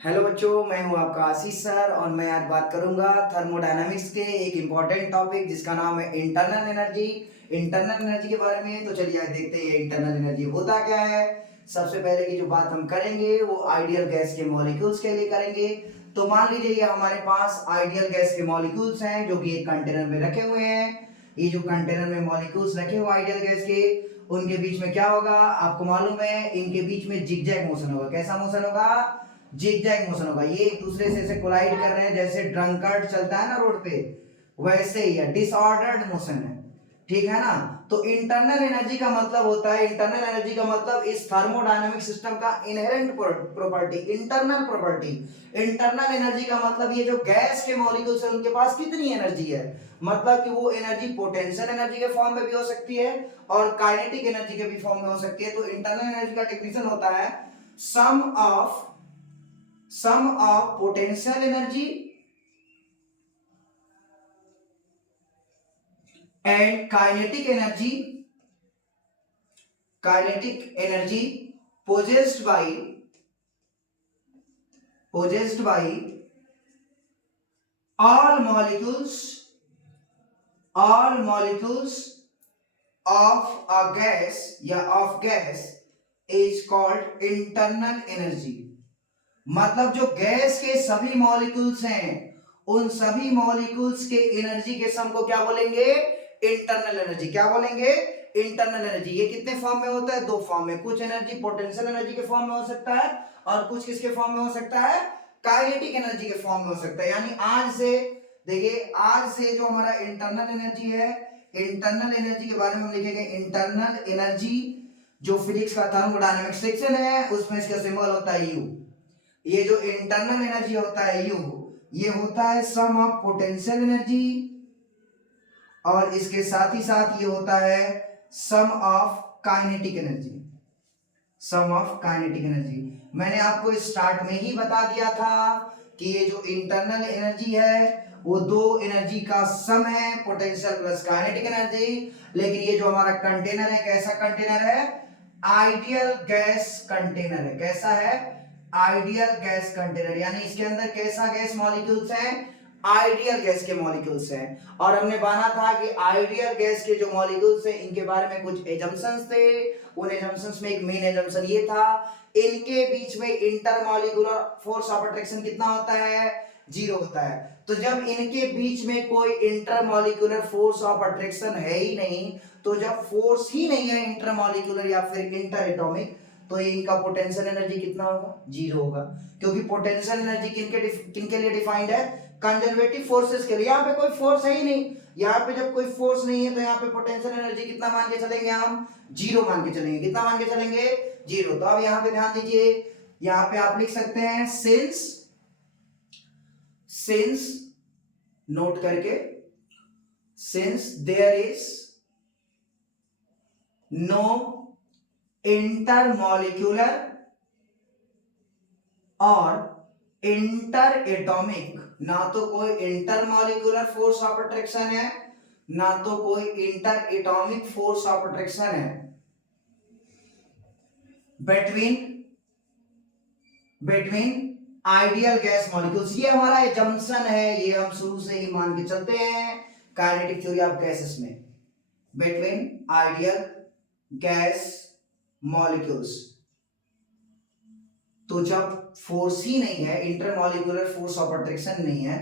Hello बच्चों, मैं हूं आपका आशीष सर और मैं आज बात करूंगा थर्मोडायनामिक्स के एक इम्पॉर्टेंट टॉपिक जिसका नाम है इंटरनल एनर्जी। इंटरनल एनर्जी के बारे में तो चलिए आज देखते हैं इंटरनल एनर्जी होता क्या है। सबसे पहले की जो बात हम करेंगे वो आइडियल गैस के मॉलिक्यूल्स के लिए करेंगे। तो मान लीजिए ये हमारे पास आइडियल गैस के मॉलिक्यूल्स हैं जो कि एक कंटेनर में रखे हुए हैं। ये जो कंटेनर में मॉलिक्यूल्स रखे हुए आइडियल गैस के, उनके बीच में क्या होगा आपको मालूम है, इनके बीच में जिगजैग मोशन होगा। कैसा मोशन होगा? जिगजैग मोशन होगा। ये एक दूसरे से ऐसे कोलाइड कर रहे हैं, जैसे ड्रंकर्ड चलता है ना रोड पे, वैसे ही है, डिसऑर्डर्ड मोशन है। ठीक है ना। तो इंटरनल एनर्जी का मतलब होता है, इंटरनल एनर्जी का मतलब इस थर्मोडायनामिक सिस्टम का inherent property, internal property. Internal energy का मतलब ये जो गैस के मॉलिक्यूल्स है उनके पास कितनी एनर्जी है, मतलब कि वो एनर्जी पोटेंशियल एनर्जी के फॉर्म में भी हो सकती है और काइनेटिक एनर्जी के भी फॉर्म में हो सकती है। तो इंटरनल एनर्जी का डेफिनेशन होता है sum of potential energy and kinetic energy possessed by all molecules of a gas या of gas is called internal energy। मतलब जो गैस के सभी मॉलिक्यूल्स हैं उन सभी मॉलिक्यूल्स के एनर्जी के सम को क्या बोलेंगे? Internal energy. क्या बोलेंगे? Internal energy. ये कितने फॉर्म में होता है? दो फॉर्म में। कुछ एनर्जी पोटेंशियल एनर्जी के फॉर्म में हो सकता है और कुछ किसके फॉर्म में हो सकता है? काइनेटिक एनर्जी के फॉर्म में हो सकता है। यानी आज से देखिए, आज से जो हमारा इंटरनल एनर्जी है, इंटरनल एनर्जी के बारे में हम लिखेंगे इंटरनल एनर्जी। जो फिजिक्स का थर्मोडायनामिक सेक्शन है उसमें इसका सिंबल होता है यू। ये जो इंटरनल एनर्जी होता है यू, ये होता है सम ऑफ पोटेंशियल एनर्जी और इसके साथ ही साथ ये होता है sum of kinetic energy. Sum of kinetic energy मैंने आपको स्टार्ट में ही बता दिया था कि ये जो इंटरनल एनर्जी है वो दो एनर्जी का सम है, पोटेंशियल प्लस काइनेटिक एनर्जी। लेकिन ये जो हमारा कंटेनर है, कैसा कंटेनर है? आइडियल गैस कंटेनर है। कैसा है? Ideal gas container. यानी इसके अंदर कैसा गैस मॉलिक्यूल्स हैं? आइडियल गैस के मॉलिक्यूल्स हैं। और हमने माना था कि आइडियल गैस के जो मॉलिक्यूल्स हैं इनके बारे में कुछ एजम्पशंस थे। उन एजम्पशंस में एक मेन एजम्पशन ये था, इनके बीच में इंटरमॉलिक्यूलर फोर्स ऑफ अट्रैक्शन कितना होता है? 0 होता है। तो जब इनके बीच में कोई इंटरमॉलिक्यूलर फोर्स ऑफ अट्रैक्शन है ही नहीं, तो जब फोर्स ही नहीं है इंटरमॉलिक्यूलर या फिर इंटर एटॉमिक, तो इनका पोटेंशियल एनर्जी कितना होगा? 0 होगा। क्योंकि पोटेंशियल एनर्जी किनके लिए डिफाइंड है? कंजर्वेटिव फोर्सेस के लिए। यहाँ पे कोई फोर्स है ही नहीं। यहाँ पे जब कोई फोर्स नहीं है तो यहाँ पे पोटेंशियल एनर्जी कितना मान के चलेंगे हम? 0 मान के चलेंगे। कितना मान के चलेंगे? 0। तो अब यहाँ पे ध्यान दीजिए, यहाँ पे आप लिख सकते हैं सिंस नोट करके, since there is no intermolecular और इंटर एटॉमिक, ना तो कोई इंटरमॉलिक्यूलर फोर्स ऑफ अट्रैक्शन है ना तो कोई inter atomic force of attraction है बिटवीन आइडियल गैस मॉलिक्यूल्स। ये हमारा एजम्पशन है, ये हम शुरू से ही मान के चलते हैं काइनेटिक थ्योरी ऑफ गैसेस में। बिटवीन आइडियल गैस मॉलिक्यूल्स, तो जब फोर्स ही नहीं है, इंटरमॉलिक्यूलर फोर्स ऑफ अट्रैक्शन नहीं है,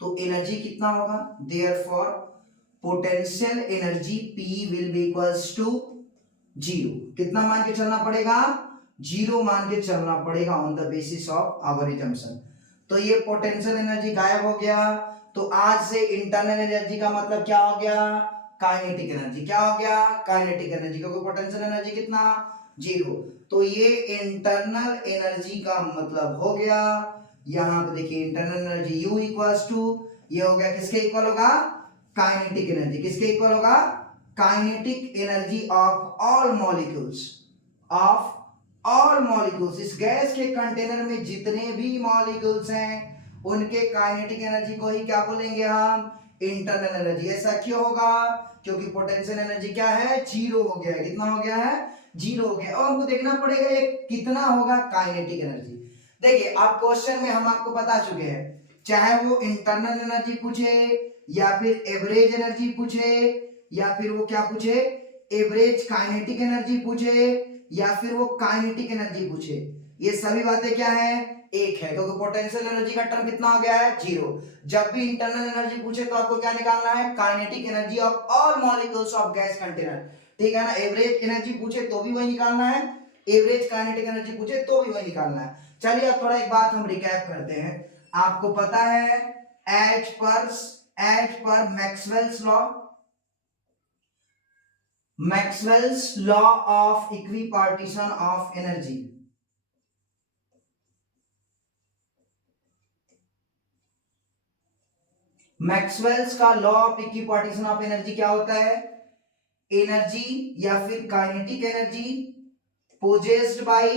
तो एनर्जी कितना होगा? Therefore potential energy P will be equals to 0। कितना मान के चलना पड़ेगा? 0 मान के चलना पड़ेगा on the basis of our assumption. तो ये पोटेंशियल एनर्जी गायब हो गया। तो आज से इंटरनल एनर्जी का मतलब क्या हो गया? Kinetic energy. क्या हो गया? Kinetic energy. क्योंकि पोटेंशियल एनर्जी कितना? 0। तो ये इंटरनल एनर्जी का मतलब हो गया। यहां पे देखिए internal energy U equals to, ये हो गया किसके इक्वल होगा? Kinetic energy. किसके इक्वल होगा? Kinetic energy of all molecules. इस गैस के कंटेनर में जितने भी मॉलिक्यूल्स हैं उनके काइनेटिक एनर्जी को ही क्या बोलेंगे हम? Internal energy. ऐसा क्यों होगा? क्योंकि पोटेंशियल एनर्जी क्या है? 0 हो गया है। कितना हो गया है? 0 हो गया। और हमको देखना पड़ेगा ये कितना होगा काइनेटिक एनर्जी। देखिए आप क्वेश्चन में हम आपको बता चुके हैं, चाहे वो इंटरनल एनर्जी पूछे या फिर एवरेज एनर्जी पूछे या फिर वो क्या पूछे, एवरेज काइनेटिक एनर्जी पूछे या फिर वो काइनेटिक एनर्जी पूछे, ये सभी बातें क्या है, एक है, क्योंकि पोटेंशियल एनर्जी का टर्म कितना हो गया है, जीरो। जब भी इंटरनल एनर्जी पूछे तो आपको क्या निकालना है, kinetic energy of all molecules of gas container, ठीक है ना। एवरेज एनर्जी पूछे तो भी वही निकालना है, एवरेज काइनेटिक एनर्जी पूछे तो भी वही निकालना है। चलिए अब थोड़ा एक बात हम रिकैप करते हैं। आपको पता है as per Maxwell's law of equipartition of energy, Maxwell's का law of equipartition of energy क्या होता है, एनर्जी या फिर kinetic energy possessed by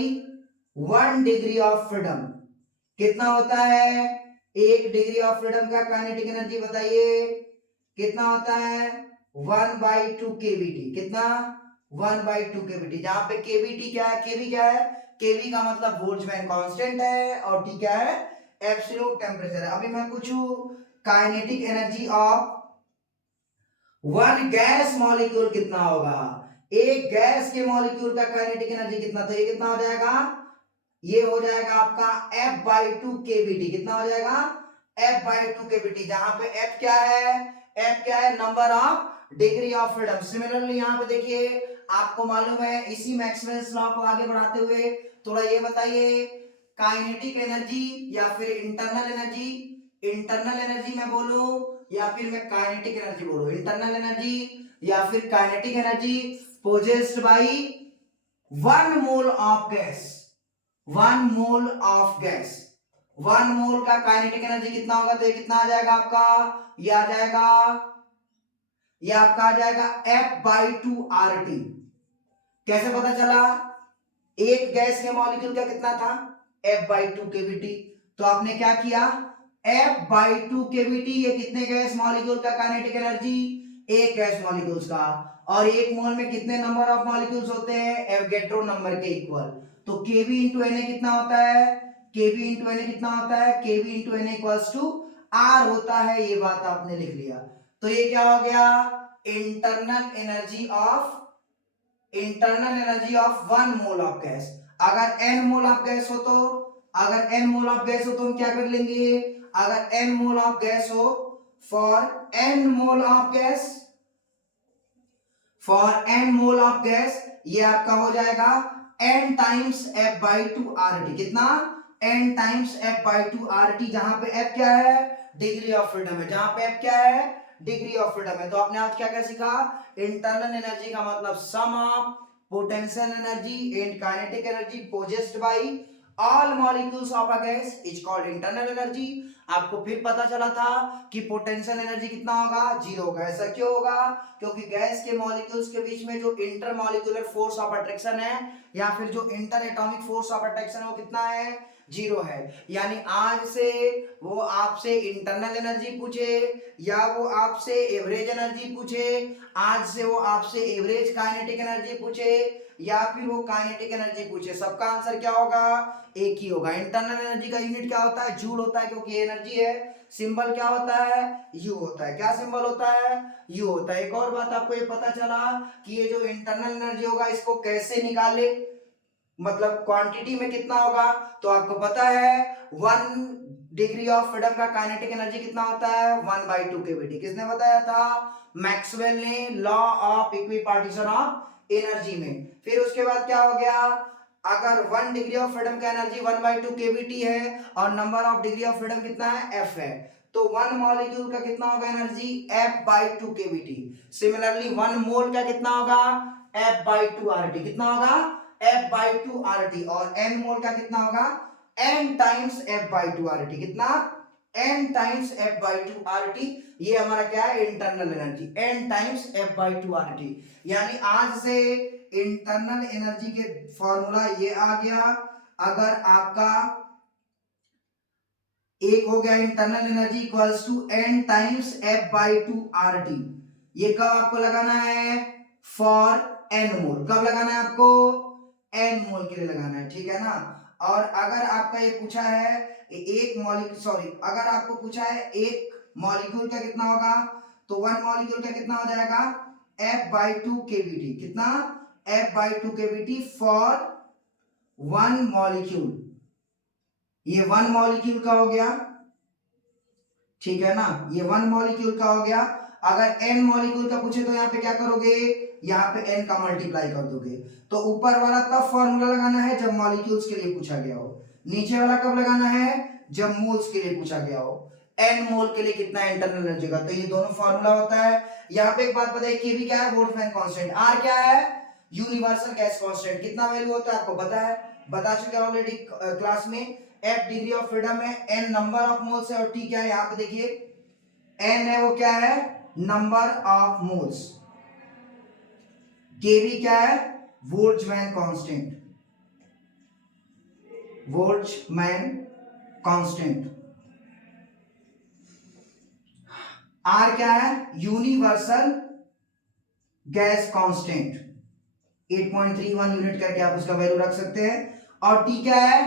1 degree of freedom, कितना होता है, 1 डिग्री ऑफ फ्रीडम का काइनेटिक एनर्जी बताइए कितना होता है, 1/2 kBt, कितना 1/2 kBt, जहां पे kBt क्या है, kb क्या है, kb का मतलब बोल्ट्जमैन कांस्टेंट है और t क्या है, एब्सोल्यूट टेम्परेचर है। अभी मैं पूछूं kinetic energy of one gas molecule कितना होगा, एक गैस के मॉलिक्यूल का काइनेटिक एनर्जी कितना, तो ये कितना हो जाएगा, ये हो जाएगा आपका F/2 kBt, कितना हो जाएगा, F/2 kBt, जहां पे F क्या है, F क्या है, number of degree of freedom. Similarly यहां पे देखिए आपको मालूम है, इसी मैक्सवेल्स लॉ को आगे बढ़ाते हुए थोड़ा ये बताइए, काइनेटिक एनर्जी या फिर इंटरनल एनर्जी, इंटरनल एनर्जी मैं बोलूं या फिर मैं काइनेटिक एनर्जी बोलूं, इंटरनल एनर्जी या फिर kinetic energy possessed by 1 mole of gas, 1 mole of gas, 1 मोल का काइनेटिक एनर्जी कितना होगा, तो ये कितना आ जाएगा आपका, ये आ जाएगा, ये आपका आ जाएगा F/2 RT। कैसे पता चला, एक गैस के मॉलिक्यूल का कितना था, F/2 kBt, तो आपने क्या किया, F/2 kBt, ये कितने गैस मॉलिक्यूल का काइनेटिक एनर्जी, एक गैस मॉलिक्यूल्स का, और एक मोल में कितने नंबर ऑफ मॉलिक्यूल्स होते हैं, एवोगैड्रो नंबर के इक्वल, तो Kb इंटू Na कितना होता है, Kb इंटू Na कितना होता है, Kb into Na equals to R होता है, ये बात आपने लिख लिया। तो ये क्या हो गया, internal energy of 1 mole of gas. अगर n मोल ऑफ गैस हो तो, अगर n मोल ऑफ गैस हो तो हम क्या कर लेंगे, अगर n मोल ऑफ गैस हो, for n mole of gas, for n mole of gas, ये आपका हो जाएगा n टाइम्स F/2 RT, कितना, n टाइम्स F/2 RT, जहां पे F क्या है, डिग्री ऑफ फ्रीडम है, जहां पे F क्या है, डिग्री ऑफ फ्रीडम है। तो आपने आज क्या क्या सीखा, इंटरनल एनर्जी का मतलब sum of potential energy and kinetic energy possessed by all molecules of a gas is called internal energy. आपको फिर पता चला था कि पोटेंशियल एनर्जी कितना होगा, जीरो होगा। ऐसा क्यों होगा, क्योंकि गैस के मॉलिक्यूल्स के बीच में जो inter molecular force of attraction है या फिर जो inter atomic force of attraction है वो कितना है, जीरो है। यानी आज से वो आपसे इंटरनल एनर्जी पूछे या वो आपसे एवरेज एनर्जी पूछे, आज से वो आपसे एवरेज काइनेटिक एनर्जी पूछे या फिर वो काइनेटिक एनर्जी पूछे, सबका आंसर क्या होगा, एक ही होगा। इंटरनल एनर्जी का यूनिट क्या होता है, जूल होता है, क्योंकि एनर्जी है। सिंबल क्या होता है, यू होता है। क्या सिंबल होता है, यू होता है। एक और बात आपको ये पता चला कि ये जो इंटरनल एनर्जी होगा इसको कैसे निकाले, मतलब क्वांटिटी में कितना होगा, तो आपको पता है 1 डिग्री ऑफ फ्रीडम का काइनेटिक एनर्जी कितना होता है, 1/2 kBt। किसने बताया था, मैक्सवेल ने, law of equipartition of energy में। फिर उसके बाद क्या हो गया, अगर 1 डिग्री ऑफ फ्रीडम का एनर्जी 1/2 kBt है और number of degree of freedom कितना है, F है, तो 1 मॉलिक्यूल का कितना होगा एनर्जी, F/2 kBt। सिमिलरली 1 मोल का कितना होगा, F/2 RT, कितना होगा, F/2 RT, और n मोल का कितना होगा, n टाइम्स F/2 RT, कितना, n टाइम्स F/2 RT। ये हमारा क्या है, internal energy, n times F/2 RT। यानी आज से इंटरनल एनर्जी के फॉर्मूला ये आ गया। अगर आपका एक हो गया internal energy equals to n times F/2 RT, ये कब आपको लगाना है, फॉर n मोल, कब लगाना है आपको, n मोल के लिए लगाना है, ठीक है ना। और अगर आपका ये पूछा है एक मॉलिक्यूल, सॉरी, अगर आपको पूछा है एक मॉलिक्यूल का कितना होगा, तो वन मॉलिक्यूल का कितना हो जाएगा, F/2 kBt। कितना, F/2 kBt for one molecule. ये वन मॉलिक्यूल का हो गया, ठीक है ना, ये वन मॉलिक्यूल का हो गया। अगर n मॉलिक्यूल का पूछे तो यहाँ पे क्या करोगे, यहाँ पे n का मल्टीप्लाई कर दोगे। तो ऊपर वाला तब फॉर्मूला लगाना है जब मॉलिक्यूल्स के लिए पूछा गया हो, नीचे वाला कब लगाना है, जब मोल्स के लिए पूछा गया हो। n मोल के लिए कितना इंटरनल एनर्जी का, तो ये दोनों फॉर्मूला होता है। यहाँ पे एक बात बताइए, के भी क्या है, बोल्ट्जमैन कांस्टेंट, r क्या है, यूनिवर्सल गैस कांस्टेंट। कितना वैल्यू होता है आपको पता है, बता चुके ऑलरेडी क्लास में। f डिग्री ऑफ फ्रीडम है, n नंबर ऑफ मोल्स है, और t क्या है, यहाँ पे देखिए n है, वो क्या है, नंबर ऑफ मोल्स। kV क्या है, Boltzmann constant, Boltzmann constant. R क्या है, यूनिवर्सल गैस कांस्टेंट, 8.31 यूनिट करके आप उसका वैल्यू रख सकते हैं। और T क्या है,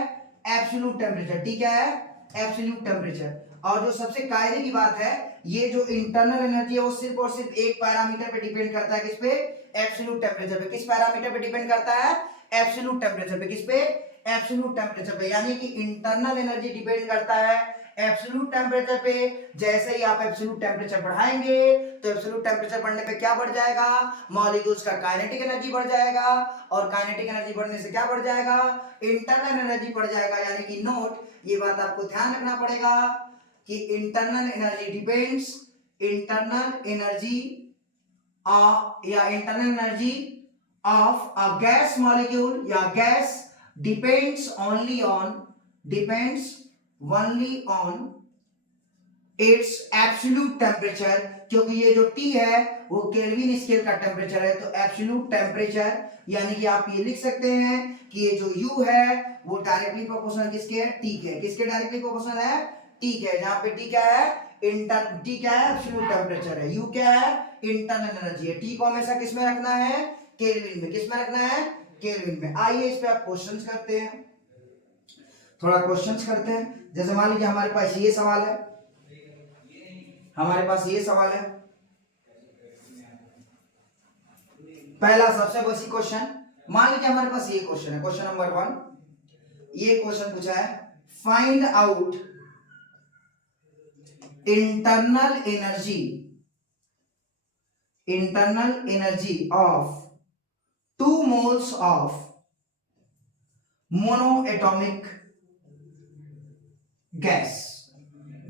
एब्सोल्यूट टेम्परेचर। T क्या है, एब्सोल्यूट टेम्परेचर। और जो सबसे कायदे की बात है, ये जो इंटरनल एनर्जी है वो सिर्फ और सिर्फ एक पैरामीटर पे डिपेंड करता है, किस पे, एब्सोल्यूट टेम्परेचर पे। किस पैरामीटर पे डिपेंड करता है, एब्सोल्यूट टेम्परेचर पे। किस पे, एब्सोल्यूट टेम्परेचर पे। यानी कि इंटरनल एनर्जी डिपेंड करता है एब्सोल्यूट टेम्परेचर पे। जैसे ही आप एब्सोल्यूट टेम्परेचर बढ़ाएंगे तो एब्सोल्यूट टेम्परेचर बढ़ने पे क्या बढ़ जाएगा, मॉलिक्यूल्स का काइनेटिक एनर्जी बढ़ जाएगा, और काइनेटिक एनर्जी बढ़ने से क्या बढ़ जाएगा, इंटरनल एनर्जी बढ़ जाएगा। यानी कि नोट, ये बात आपको ध्यान रखना पड़ेगा कि internal energy depends, internal energy या internal energy of a gas molecule या gas depends only on its absolute temperature. क्योंकि ये जो T है वो केल्विन स्केल का टेम्परेचर है, तो एब्सोल्यूट टेम्परेचर, यानी कि आप ये लिख सकते हैं कि ये जो U है वो डायरेक्टली प्रोपोर्शनल किसके है, T के। किसके डायरेक्टली प्रोपोर्शनल है, T के। जहां पे T क्या है, T क्या है, एब्सोल्यूट टेम्परेचर है, U क्या है, इंटरनल एनर्जी है। T को हमेशा किस में रखना है, केल्विन में। किस में रखना है, केल्विन में। आइए इस पे आप क्वेश्चंस करते हैं, थोड़ा क्वेश्चंस करते हैं। जैसे मान लीजिए हमारे पास ये सवाल है, हमारे पास ये सवाल है, पहला सबसे बेसिक क्वेश्चन। मान लीजिए हमारे पास ये क्वेश्चन है, क्वेश्चन नंबर 1। ये क्वेश्चन पूछा है, find out internal energy of 2 moles of monoatomic gas.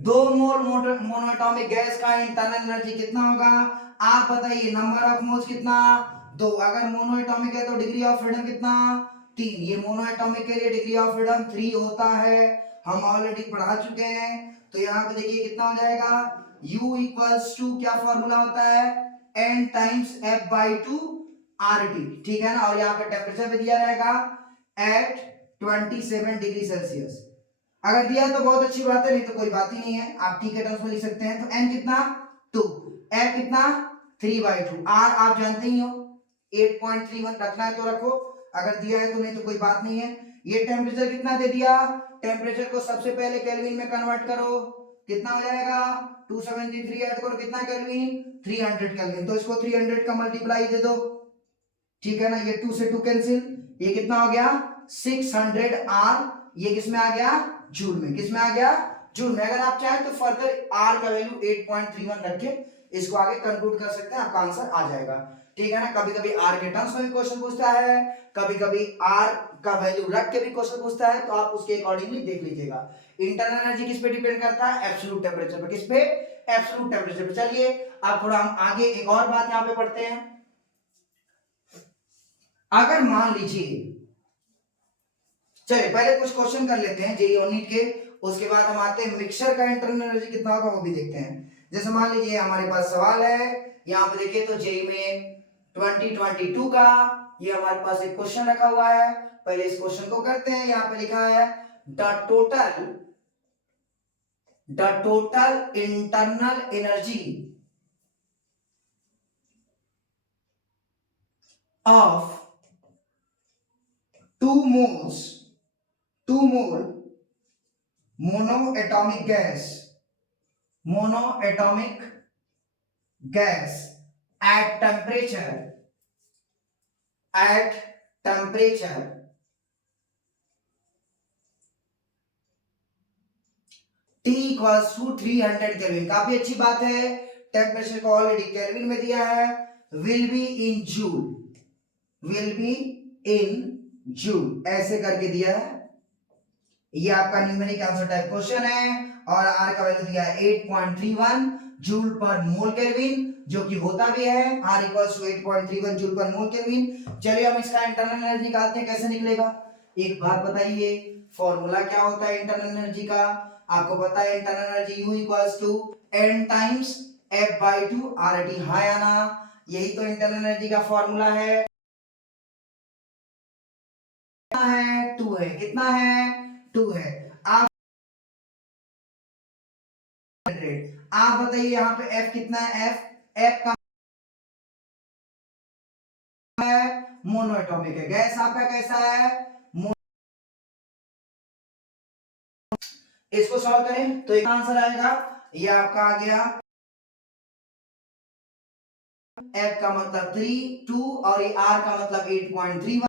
2 mole monoatomic gas का इंटरनल एनर्जी कितना होगा, आप बताइए। नंबर ऑफ मोल्स कितना, 2। अगर मोनोएटॉमिक है तो डिग्री ऑफ फ्रीडम कितना, 3। ये मोनोएटॉमिक के लिए डिग्री ऑफ फ्रीडम 3 होता है, हम ऑलरेडी पढ़ा चुके हैं। तो यहाँ पे देखिए कितना हो जाएगा, U इक्वल्स टू क्या फॉर्मूला होता है, N टाइम्स F/2 RT, ठीक है ना। और यहाँ पे टेम्परेचर भी दिया रहेगा एट 27 डिग्री सेल्सियस। अगर दिया है तो बहुत अच्छी बात है, नहीं तो कोई बात ही नहीं है, आप T के टर्म्स में लिख सकते हैं। तो N कितना, 2, F कितना, 3/2, R आप जानते ही हो 8.31 रखना है तो रखो, अगर दिया है तो, नहीं तो कोई बात नहीं है। ये टेम्परेचर कितना दे दिया, टेम्परेचर को सबसे पहले केल्विन में कन्वर्ट करो, कितना हो जाएगा, 273 ऐड करो, कितना केल्विन, 300 केल्विन। तो इसको 300 का मल्टीप्लाई दे दो, ठीक है ना। ये 2 से 2 कैंसिल, ये कितना हो गया, 600 R। ये किस में आ गया, जूल में। किस में आ गया, जूल में। अगर आप चाहें तो फर्दर R का वैल्यू 8.31 रख के इसको आगे कंक्लूड कर सकते हैं, आपका आंसर आ जाएगा, ठीक है ना। कभी कभी R के टर्म्स में भी क्वेश्चन पूछता है, कभी कभी R का वैल्यू रख के भी क्वेश्चन पूछता है, तो आप उसके अकॉर्डिंगली देख लीजिएगा। इंटरनल एनर्जी किस पे डिपेंड करता है, एब्सोल्यूट टेम्परेचर पे। किस पे, एब्सोल्यूट टेम्परेचर पे। चलिए अब थोड़ा हम आगे एक और बात यहां पे पढ़ते हैं। अगर मान लीजिए, चलिए पहले कुछ क्वेश्चन कर लेते हैं जेईई और नीट के, उसके बाद हम आते हैं मिक्सचर का इंटरनल एनर्जी कितना होगा वो भी देखते हैं। जैसे मान लीजिए हमारे पास सवाल है, यहाँ पे देखिए तो जेईई में 2022 का ये हमारे पास एक क्वेश्चन रखा हुआ है। पहले इस क्वेश्चन को करते हैं। यहाँ पे लिखा है the total internal energy of 2 moles 2 mole monoatomic gas, monoatomic gas at temperature T equals to 300 kelvin. काफी अच्छी बात है, टेम्परेचर को ऑलरेडी केल्विन में दिया है। Will be in joule, will be in joule ऐसे करके दिया है। ये आपका न्यूमेरिक आंसर टाइप क्वेश्चन है और आर का वैल्यू दिया है 8.31 जूल पर मोल केल्विन, जो कि होता भी है। आर इक्वल्स टू 8.31 जूल पर मोल केल्विन। चलिए हम इसका इंटरनल एनर्जी निकालते हैं, कैसे निकलेगा। एक बात बताइए, फॉर्मूला क्या होता है इंटरनल एनर्जी का? आपको पता है internal energy U equals to N times F/2 RT। हाँ या ना? यही तो इंटरनल एनर्जी का फॉर्मूला है। 2 है, कितना है? 2 है। आप बताइए यहाँ पे F कितना है? F का है मोनोएटॉमिक है। गैस आपका कैसा है? इसको सॉल्व करें तो एक आंसर आएगा, ये आपका आ गया F का मतलब 3 2 और ये R का मतलब 8.31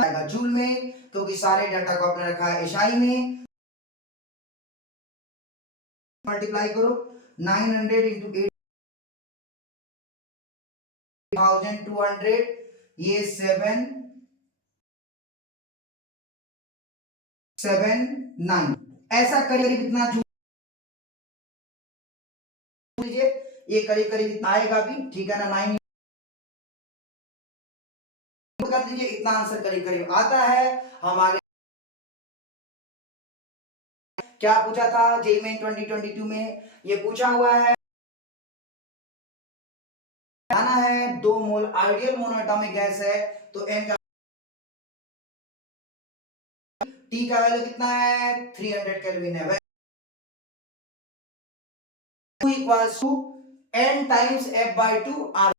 आएगा जूल में, क्योंकि सारे डाटा को आपने रखा है एसआई में। मल्टीप्लाई करो 900 इंटू 8200, ये 779 ऐसा करीब इतना जूल लीजिए। ये करीब करीब इतना आएगा भी, ठीक है ना। 9 कर दीजिए, इतना आंसर करीब करीब आता है। हम आगे क्या पूछा था जेईई मेन 2022 में, ये पूछा हुआ है जाना है 2 मोल आइडियल मोनोएटॉमिक गैस है, तो N का T का वैल्यू कितना है? 300 केल्विन है। Q equals to N times F/2 R।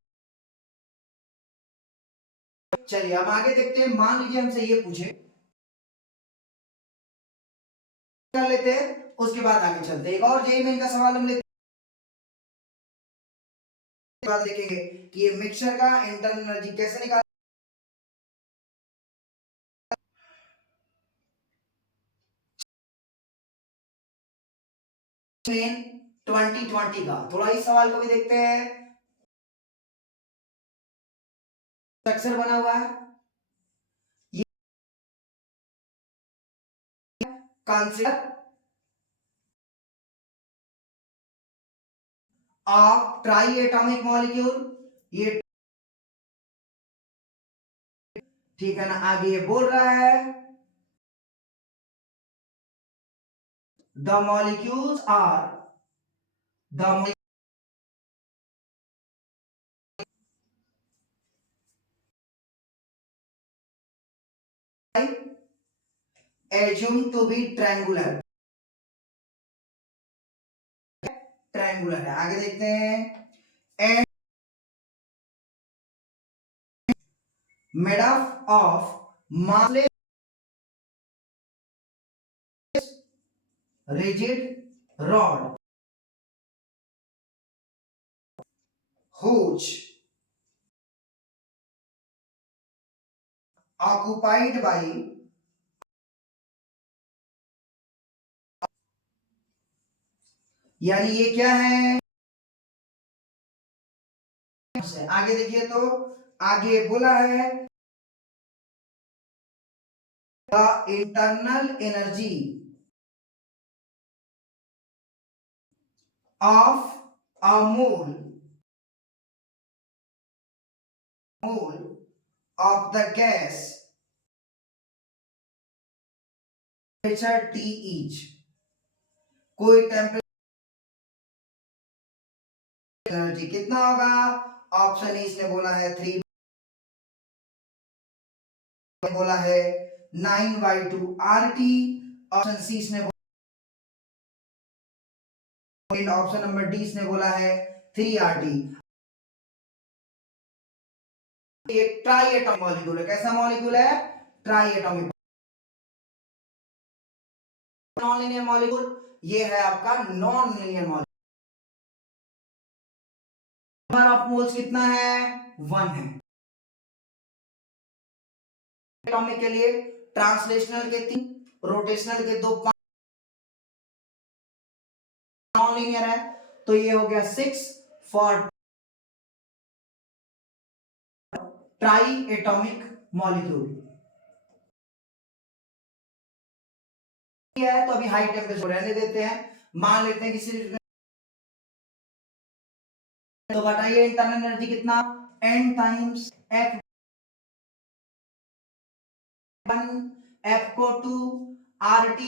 चलिए हम आगे देखते हैं। मान लीजिए हमसे ये पूछे, कर लेते हैं, उसके बाद आगे चलते हैं। एक और जेईई मेन का सवाल हम लेते हैं, बाद देखेंगे कि ये मिक्सचर का इंटरनल एनर्जी कैसे निकाल। मेन 2020 का थोड़ा इस सवाल को भी देखते हैं। स्ट्रक्चर बना हुआ है, ये consider of triatomic molecule, ये ठीक है ना। आगे ये बोल रहा है the molecules are the assumed to be triangular, triangular है। आगे देखते हैं, and made up of massless rigid rod whose occupied by यानी ये क्या है? आगे देखिए तो आगे बोला है the internal energy of a mole of the gas temperature T each। कोई टेम्परेचर एनर्जी कितना होगा? ऑप्शन ए इसने बोला है 3, बोला है 9/2 RT। ऑप्शन सी इसने ऑप्शन नंबर डी इसने बोला है 3 RT। एक ट्राई एटॉमिक मॉलिक्यूल है। कैसा मॉलिक्यूल है? Try atomic non linear molecule, ये है आपका non linear molecule. Number of moles कितना है? 1 है। एटॉमिक के लिए ट्रांसलेशनल के 3, रोटेशनल के 2, नॉन लीनियर है तो ये हो गया 6 फॉर ट्राई एटॉमिक मॉलिक्यूल है। तो अभी हाई टेम्परेचर रहने देते हैं, मान लेते हैं किसी, तो बताइए इंटरनल एनर्जी कितना? n times F1 F2 RT।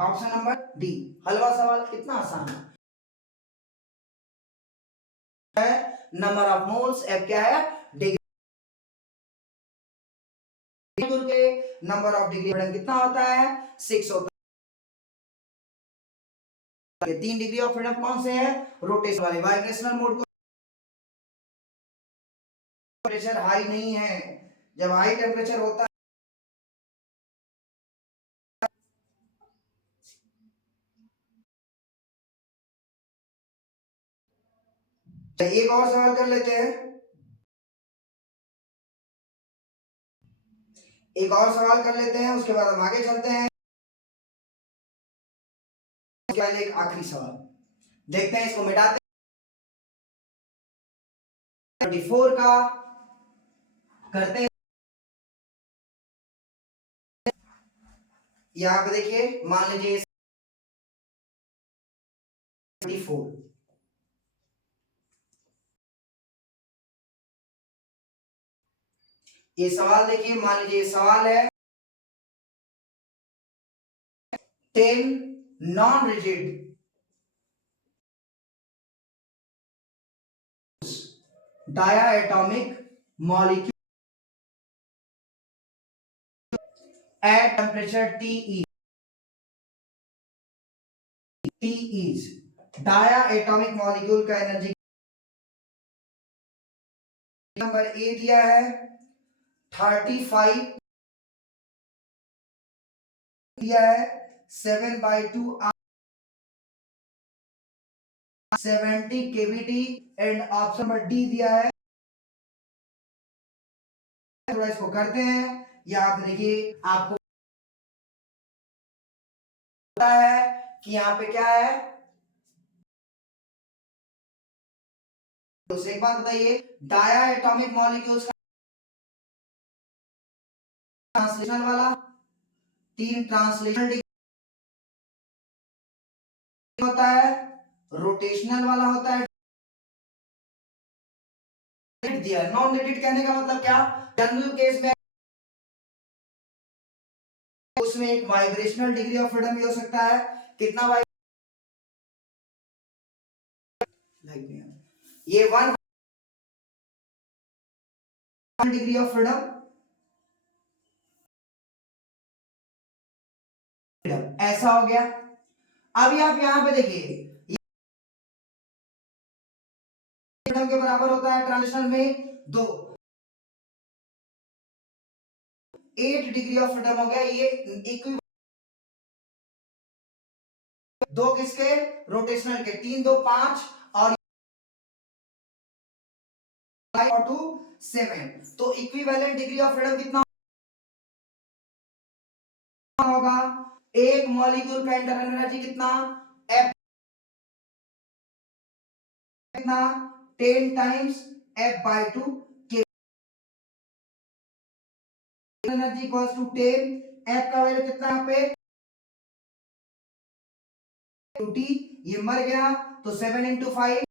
Option number D. हलवा सवाल, कितना आसान है। नंबर ऑफ मोल्स F क्या है? डिग्री के नंबर ऑफ डिग्री फ्रीडम कितना होता है? 6 होता है। 3 डिग्री ऑफ फ्रीडम कौन से है? रोटेशन वाले। वाइब्रेशनल मोड को टेम्परेचर हाई नहीं है, जब हाई टेम्परेचर होता है तो एक और सवाल कर लेते हैं, एक और सवाल कर लेते हैं, उसके बाद हम आगे चलते हैं। पहले एक आखिरी सवाल देखते हैं, इसको मिटाते हैं। 24 का करते हैं। यहाँ पे देखिए, मान लीजिए 24, ये सवाल देखिए, मान लीजिए सवाल है 10 non rigid diatomic molecule at temperature TE. T is diatomic molecule का एनर्जी नंबर ए दिया है 35, दिया है 7/2 70 KVT and option number D दिया है। थोड़ा इसको करते हैं, यहाँ पे देखिए आपको पता है कि यहाँ पे क्या है। तो एक बात बताइए, डायाटॉमिक मॉलिक्यूल्स का ट्रांसलेशनल वाला, 3 ट्रांसलेशनल होता है, रोटेशनल वाला होता है, दिया है। नॉन रिजिड कहने का मतलब क्या? जनरल केस में उसमें एक वाइब्रेशनल डिग्री ऑफ फ्रीडम भी हो सकता है। कितना ये 1 डिग्री ऑफ फ्रीडम ऐसा हो गया। अभी आप यहां पे देखिए, फ्रीडम के बराबर होता है ट्रांजिशन में 2, 8 डिग्री ऑफ फ्रीडम हो गया। ये इक्विवेलेंट 2 किसके? रोटेशनल के। 3 2 5 और 2 7, तो इक्विवेलेंट डिग्री ऑफ फ्रीडम कितना होगा? एक मॉलिक्यूल का इंटरनल एनर्जी कितना? F कितना? 10 टाइम्स F/2 के एनर्जी इक्वल्स टू 10। F का वैल्यू कितना यहाँ पे? 2t, ये मर गया तो 7 इंटू 5।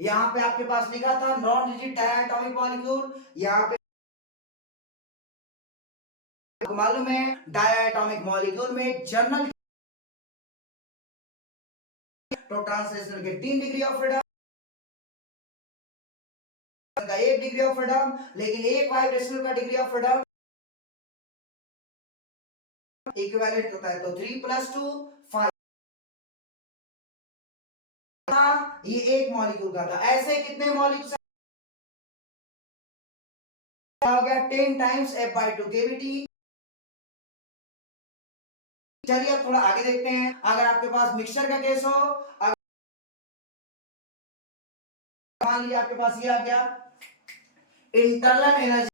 यहाँ पे आपके पास लिखा था नॉन रिजिड डायटोमिक मॉलिक्यूल, यहाँ पे मालूम है डायटोमिक मॉलिक्यूल में जनरल तो ट्रांसलेशनल के 3 डिग्री ऑफ फ्रीडम का 1 डिग्री ऑफ फ्रीडम, लेकिन एक वाइब्रेशनल का डिग्री ऑफ फ्रीडम इक्विवेलेंट होता है, तो 3 + 2 5। ये एक मॉलिक्यूल का था। ऐसे कितने मॉलिक्यूल क्या हो गया 10 टाइम्स F/2 केवीटी। चलिए अब थोड़ा आगे देखते हैं। अगर आपके पास मिक्सचर का केस हो, मान लीजिए आपके पास ये आ गया internal energy,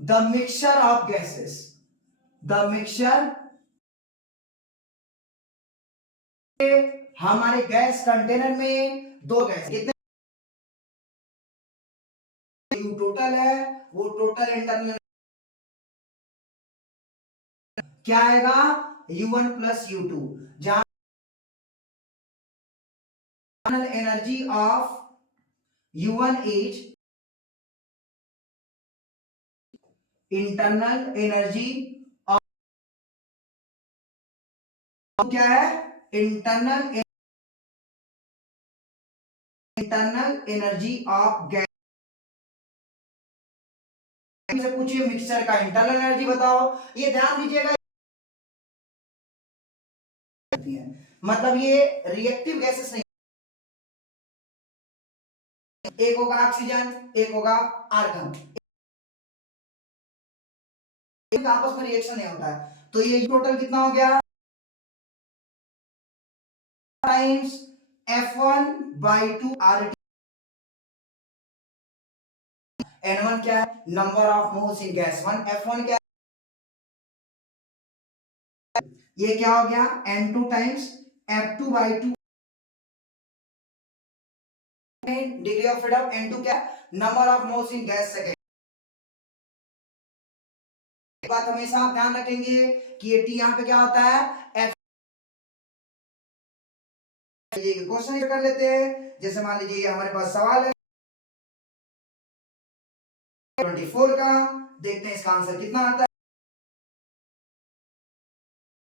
the mixture of gases, the mixture, हमारे गैस कंटेनर में दो गैस कितने यू टोटल है, वो टोटल इंटरनल क्या आएगा U1 प्लस U2, जहां energy of U1 is internal energy of, क्या है इंटरनल एनर्जी ऑफ गैस। से पूछिए मिक्सचर का इंटरनल एनर्जी बताओ, ये ध्यान दीजिएगा, मतलब ये रिएक्टिव गैसेस नहीं, एक होगा ऑक्सीजन, एक होगा आर्गन, इनका आपस में रिएक्शन नहीं होता है। तो ये टोटल कितना हो गया टाइम्स F1/2 RT। N1 क्या है, number of moles in gas 1, F1 क्या है, ये क्या हो गया N2 times F2/2, degree of freedom, N2 क्या है number of moles in gas second. एक बात हमेशा आप ध्यान रखेंगे कि ये T यहाँ पे क्या होता है F। क्वेश्चन कर लेते हैं, जैसे मान लीजिए हमारे पास सवाल है 24 का, देखते हैं इसका आंसर कितना आता है।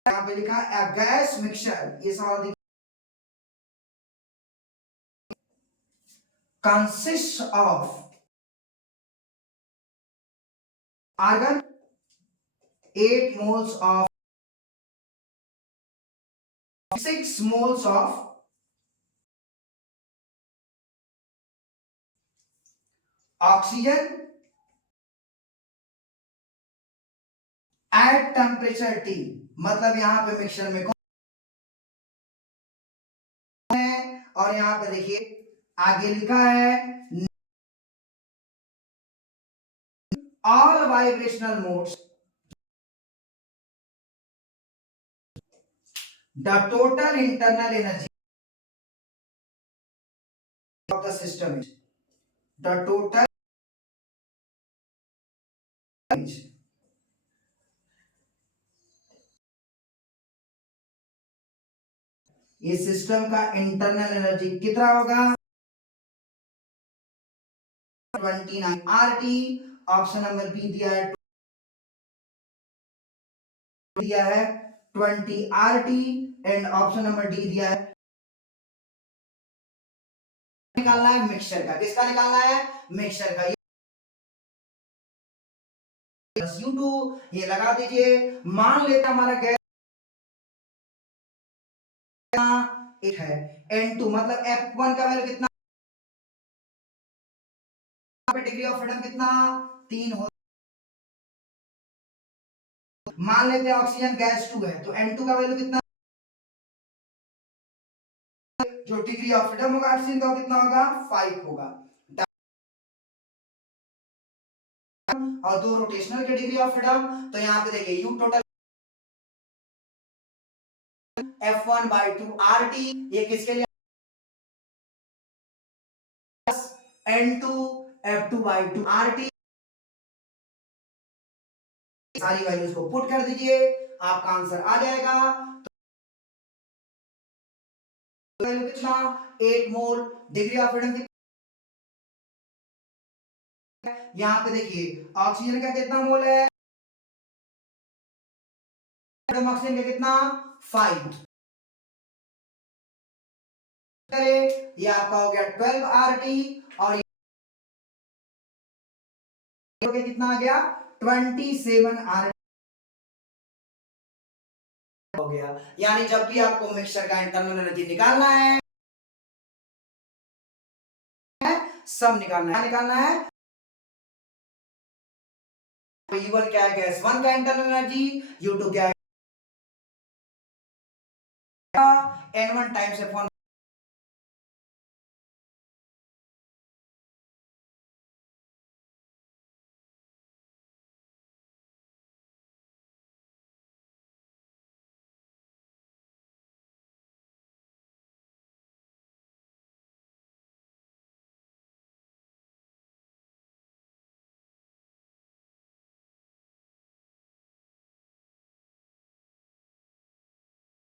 यहाँ पे लिखा है गैस मिक्सचर, ये सवाल देखिए, consist of argon 8 moles of 6 moles of oxygen at temperature T। मतलब यहां पे मिक्सचर में कौन है, और यहां पे देखिए आगे लिखा है all vibrational modes, the total internal energy of the system is the total is, ये सिस्टम का इंटरनल एनर्जी कितना होगा 29 RT। ऑप्शन नंबर बी दिया है 20 RT, and option number D दिया है, निकालना है मिक्सचर का, किसका निकालना है मिक्सचर का, U2 ये लगा दीजिए। मान लेते हमारा गैस एक है N2, मतलब F1 का वैल्यू कितना, डिग्री ऑफ फ्रीडम कितना 3 हो। मान लेते हैं ऑक्सीजन गैस 2 है, तो N2 का वैल्यू कितना, जो डिग्री ऑफ फ्रीडम होगा ऑक्सीजन का कितना होगा 5 होगा, और दो रोटेशनल के डिग्री ऑफ फ्रीडम, तो यहाँ पे देखिए U टोटल F1/2 RT, ये किसके लिए N2 F2/2 RT, सारी वैल्यूज को पुट कर दीजिए, आपका आंसर आ जाएगा। तो वैल्यू कितना 8 मोल, डिग्री ऑफ फ्रीडम यहाँ पे देखिए ऑक्सीजन का कितना मोल है, ऑक्सीजन का कितना 5 करे, ये आपका हो गया 12 RT, और ये कितना आ गया 27 RT। हो गया। यानी जब भी आपको मिक्सचर का इंटरनल एनर्जी निकालना है, सब निकालना है। U1 क्या है, गैस 1 का इंटरनल एनर्जी, U2 क्या है, N1 टाइम्स F1